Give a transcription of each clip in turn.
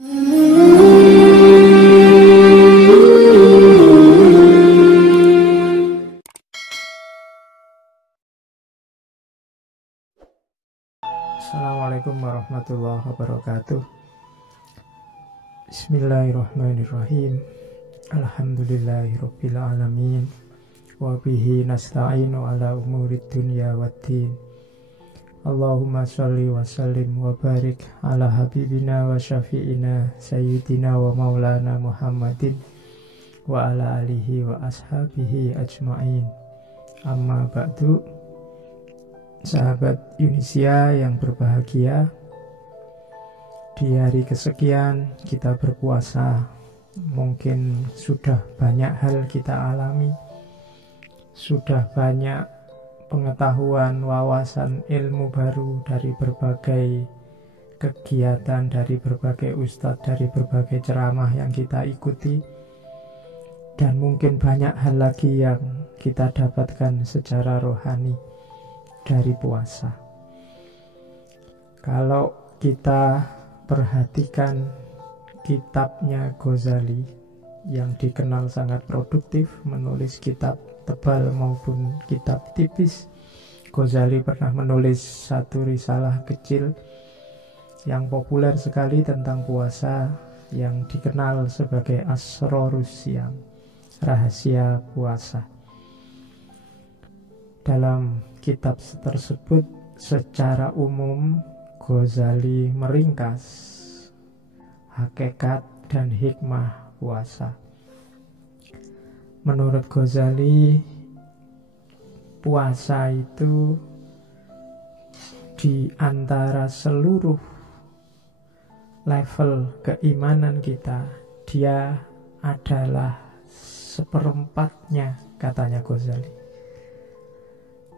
Assalamualaikum warahmatullahi wabarakatuh. Bismillahirrahmanirrahim. Alhamdulillahirabbil alamin. Wa bihi nasta'inu ala umurid dunya waddin. Allahumma sholli wa sallim wa barik ala habibina wa syafi'ina sayyidina wa maulana Muhammadin wa ala alihi wa ashabihi ajma'in. Amma ba'du. Sahabat Yunisia yang berbahagia, di hari kesekian kita berpuasa. Mungkin sudah banyak hal kita alami, sudah banyak pengetahuan, wawasan, ilmu baru dari berbagai kegiatan, dari berbagai ustadz, dari berbagai ceramah yang kita ikuti. Dan mungkin banyak hal lagi yang kita dapatkan secara rohani dari puasa. Kalau kita perhatikan kitabnya Ghazali yang dikenal sangat produktif, menulis kitab tebal maupun kitab tipis. Ghazali pernah menulis satu risalah kecil yang populer sekali tentang puasa yang dikenal sebagai Asrorus Syam, rahasia puasa. Dalam kitab tersebut secara umum Ghazali meringkas hakikat dan hikmah puasa. Menurut Ghazali, puasa itu di antara seluruh level keimanan kita, dia adalah seperempatnya, katanya Ghazali.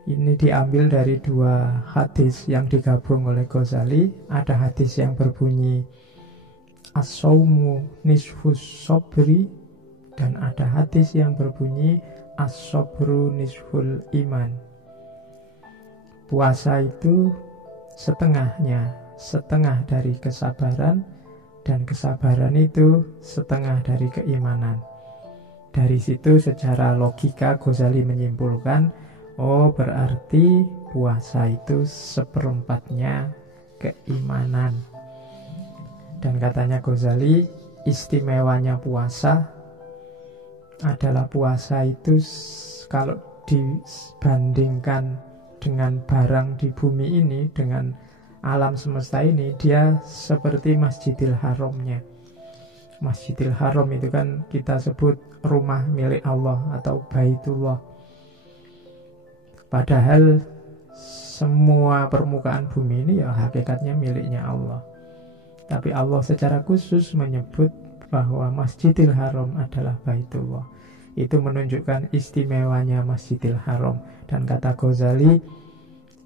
Ini diambil dari dua hadis yang digabung oleh Ghazali. Ada hadis yang berbunyi as-shaumu nisfus sobri, dan ada hadis yang berbunyi as-sobru nisful iman. Puasa itu setengahnya, setengah dari kesabaran, dan kesabaran itu setengah dari keimanan. Dari situ secara logika Ghazali menyimpulkan, oh berarti puasa itu seperempatnya keimanan. Dan katanya Ghazali, istimewanya puasa adalah puasa itu kalau dibandingkan dengan barang di bumi ini, dengan alam semesta ini, dia seperti Masjidil Haramnya. Masjidil Haram itu kan kita sebut rumah milik Allah atau Baitullah. Padahal semua permukaan bumi ini ya hakikatnya miliknya Allah. Tapi Allah secara khusus menyebut bahwa Masjidil Haram adalah Baitullah. Itu menunjukkan istimewanya Masjidil Haram. Dan kata Ghazali,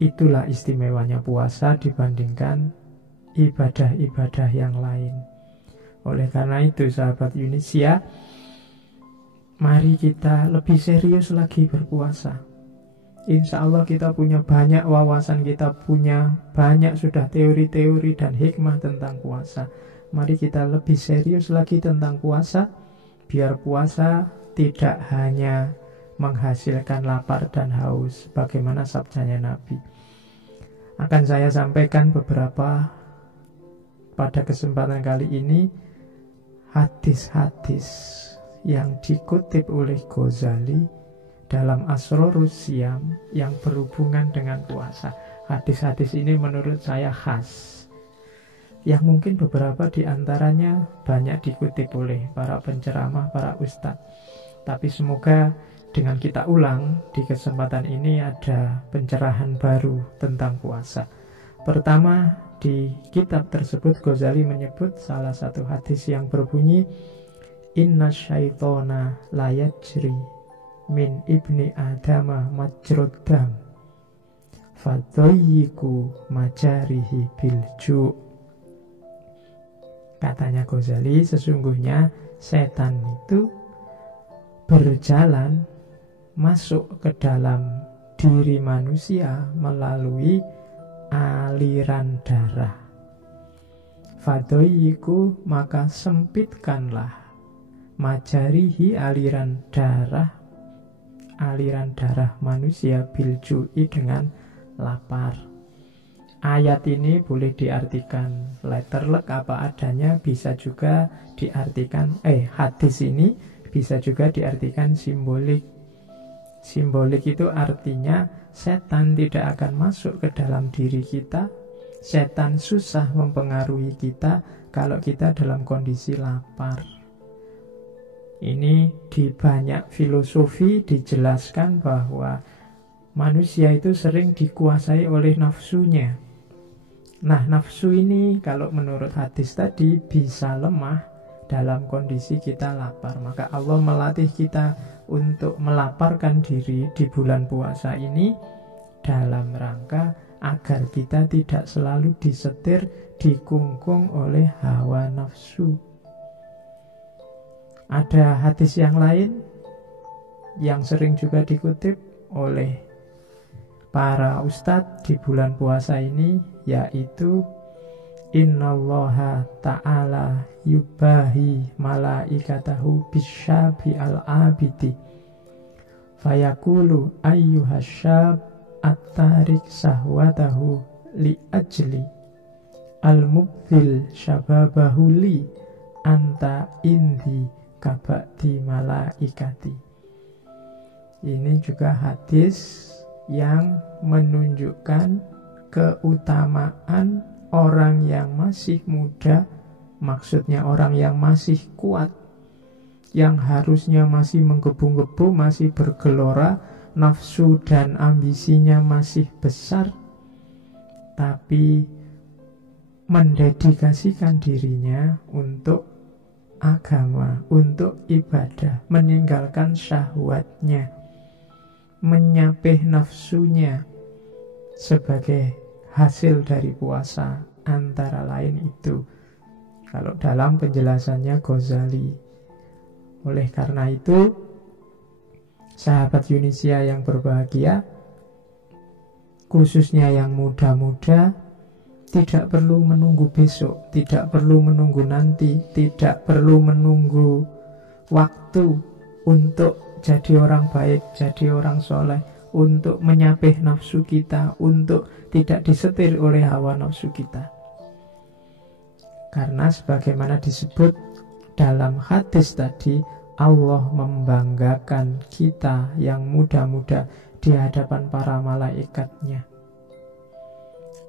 itulah istimewanya puasa dibandingkan ibadah-ibadah yang lain. Oleh karena itu, sahabat Yunisia, mari kita lebih serius lagi berpuasa. Insya Allah kita punya banyak wawasan, kita punya banyak sudah teori-teori dan hikmah tentang puasa. Mari kita lebih serius lagi tentang puasa, biar puasa tidak hanya menghasilkan lapar dan haus, bagaimana sabdanya Nabi. Akan saya sampaikan beberapa pada kesempatan kali ini hadis-hadis yang dikutip oleh Ghazali dalam Asrorus Syam yang berhubungan dengan puasa. Hadis-hadis ini menurut saya khas, yang mungkin beberapa di antaranya banyak dikutip oleh para penceramah, para ustadz. Tapi semoga dengan kita ulang di kesempatan ini ada pencerahan baru tentang puasa. Pertama, di kitab tersebut Ghazali menyebut salah satu hadis yang berbunyi, inna syaitona la yajri min ibni adama majroddam fadoyiku majarihi bilju. Katanya Ghazali, sesungguhnya setan itu berjalan masuk ke dalam diri manusia melalui aliran darah. fadoyiku maka sempitkanlah majarihi aliran darah manusia biljui dengan lapar. Ayat ini boleh diartikan letterlek apa adanya, bisa juga diartikan hadis ini bisa juga diartikan simbolik. Simbolik itu artinya setan tidak akan masuk ke dalam diri kita. Setan susah mempengaruhi kita kalau kita dalam kondisi lapar. Ini di banyak filosofi dijelaskan bahwa manusia itu sering dikuasai oleh nafsunya. Nah, nafsu ini kalau menurut hadis tadi bisa lemah dalam kondisi kita lapar. Maka Allah melatih kita untuk melaparkan diri di bulan puasa ini dalam rangka agar kita tidak selalu disetir, dikungkung oleh hawa nafsu. Ada hadis yang lain yang sering juga dikutip oleh para ustadz di bulan puasa ini, yaitu innallaha ta'ala yubahi malaikatahu bisyabi al-abidi fayaqulu ayyuhasyab at-tarik sahwatahu li ajli al-mubdil syababahu li anta indi kabakti malaikati. Ini juga hadis yang menunjukkan keutamaan orang yang masih muda, maksudnya orang yang masih kuat, yang harusnya masih menggebu-gebu, masih bergelora, nafsu dan ambisinya masih besar, tapi mendedikasikan dirinya untuk agama, untuk ibadah, meninggalkan syahwatnya, menyapih nafsunya sebagai hasil dari puasa, antara lain itu. Kalau dalam penjelasannya Ghazali. Oleh karena itu, sahabat Yunisia yang berbahagia, khususnya yang muda-muda, tidak perlu menunggu besok, tidak perlu menunggu nanti, tidak perlu menunggu waktu untuk jadi orang baik, jadi orang soleh, untuk menyapih nafsu kita, untuk tidak disetir oleh hawa nafsu kita. Karena sebagaimana disebut dalam hadis tadi, Allah membanggakan kita yang muda-muda di hadapan para malaikatnya.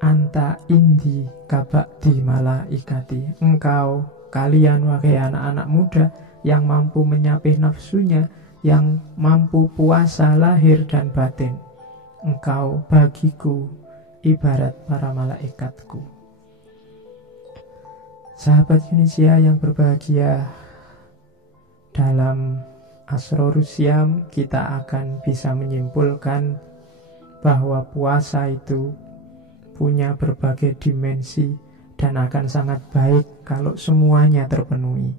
Anta indi kabakti malaikati. Engkau, kalian wahai anak-anak muda yang mampu menyapih nafsunya, yang mampu puasa lahir dan batin, engkau bagiku ibarat para malaikatku. Sahabat Yunisia yang berbahagia, dalam Asrorus Syam kita akan bisa menyimpulkan bahwa puasa itu punya berbagai dimensi dan akan sangat baik kalau semuanya terpenuhi.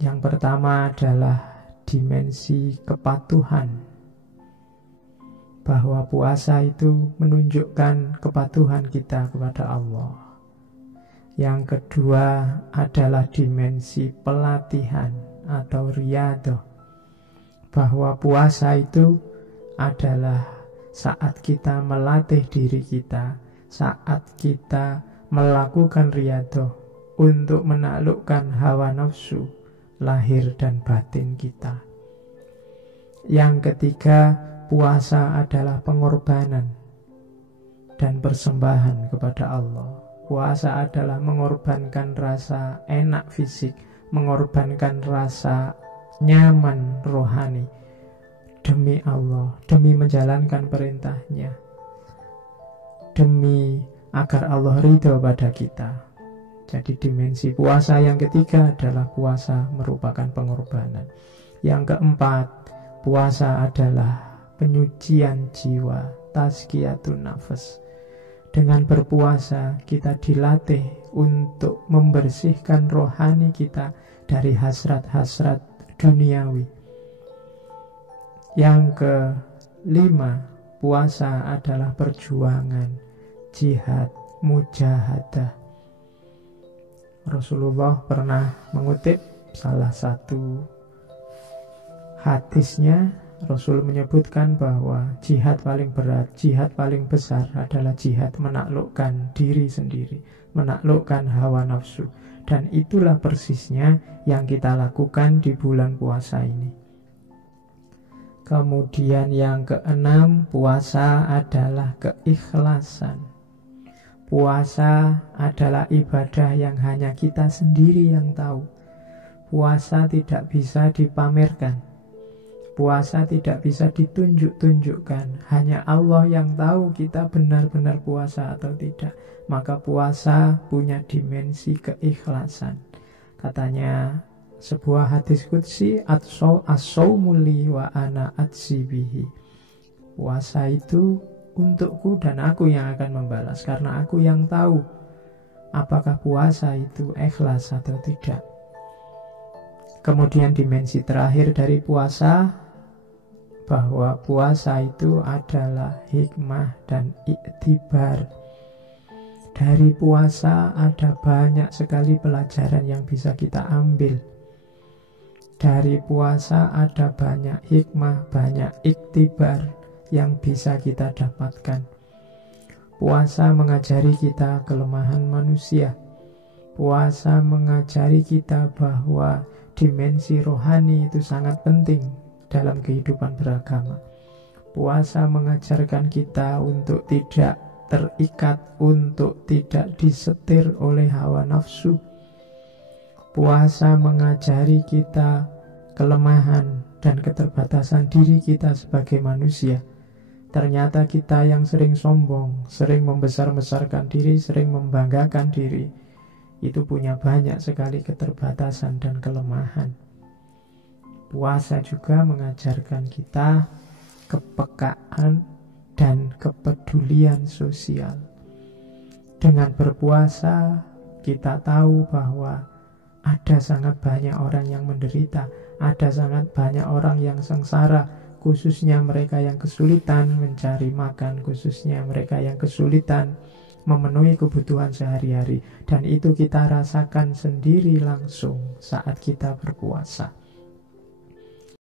Yang pertama adalah dimensi kepatuhan, bahwa puasa itu menunjukkan kepatuhan kita kepada Allah. Yang kedua adalah dimensi pelatihan atau riyadhah, bahwa puasa itu adalah saat kita melatih diri kita, saat kita melakukan riyadhah untuk menaklukkan hawa nafsu lahir dan batin kita. Yang ketiga, puasa adalah pengorbanan dan persembahan kepada Allah. Puasa adalah mengorbankan rasa enak fisik, mengorbankan rasa nyaman rohani demi Allah, demi menjalankan perintahnya, demi agar Allah ridho pada kita. Jadi dimensi puasa yang ketiga adalah puasa merupakan pengorbanan. Yang keempat, puasa adalah penyucian jiwa, tazkiyatun nafas. Dengan berpuasa kita dilatih untuk membersihkan rohani kita dari hasrat-hasrat duniawi. Yang kelima, puasa adalah perjuangan, jihad, mujahadah. Rasulullah pernah mengutip salah satu hadisnya. Rasul menyebutkan bahwa jihad paling berat, jihad paling besar adalah jihad menaklukkan diri sendiri, menaklukkan hawa nafsu. Dan itulah persisnya yang kita lakukan di bulan puasa ini. Kemudian yang keenam, puasa adalah keikhlasan. Puasa adalah ibadah yang hanya kita sendiri yang tahu. Puasa tidak bisa dipamerkan. Puasa tidak bisa ditunjuk-tunjukkan. Hanya Allah yang tahu kita benar-benar puasa atau tidak. Maka puasa punya dimensi keikhlasan. Katanya sebuah hadis qudsi, as-saumu li wa ana ajzi bihi. Puasa itu untukku dan aku yang akan membalas, karena aku yang tahu apakah puasa itu ikhlas atau tidak. Kemudian dimensi terakhir dari puasa, bahwa puasa itu adalah hikmah dan iktibar. Dari puasa ada banyak sekali pelajaran yang bisa kita ambil. Dari puasa ada banyak hikmah, banyak iktibar yang bisa kita dapatkan. Puasa mengajari kita kelemahan manusia. Puasa mengajari kita bahwa dimensi rohani itu sangat penting dalam kehidupan beragama. Puasa mengajarkan kita untuk tidak terikat, untuk tidak disetir oleh hawa nafsu. Puasa mengajari kita kelemahan dan keterbatasan diri kita sebagai manusia. Ternyata kita yang sering sombong, sering membesar-besarkan diri, sering membanggakan diri, itu punya banyak sekali keterbatasan dan kelemahan. Puasa juga mengajarkan kita kepekaan dan kepedulian sosial. Dengan berpuasa, kita tahu bahwa ada sangat banyak orang yang menderita, ada sangat banyak orang yang sengsara, khususnya mereka yang kesulitan mencari makan, khususnya mereka yang kesulitan memenuhi kebutuhan sehari-hari. Dan itu kita rasakan sendiri langsung saat kita berpuasa.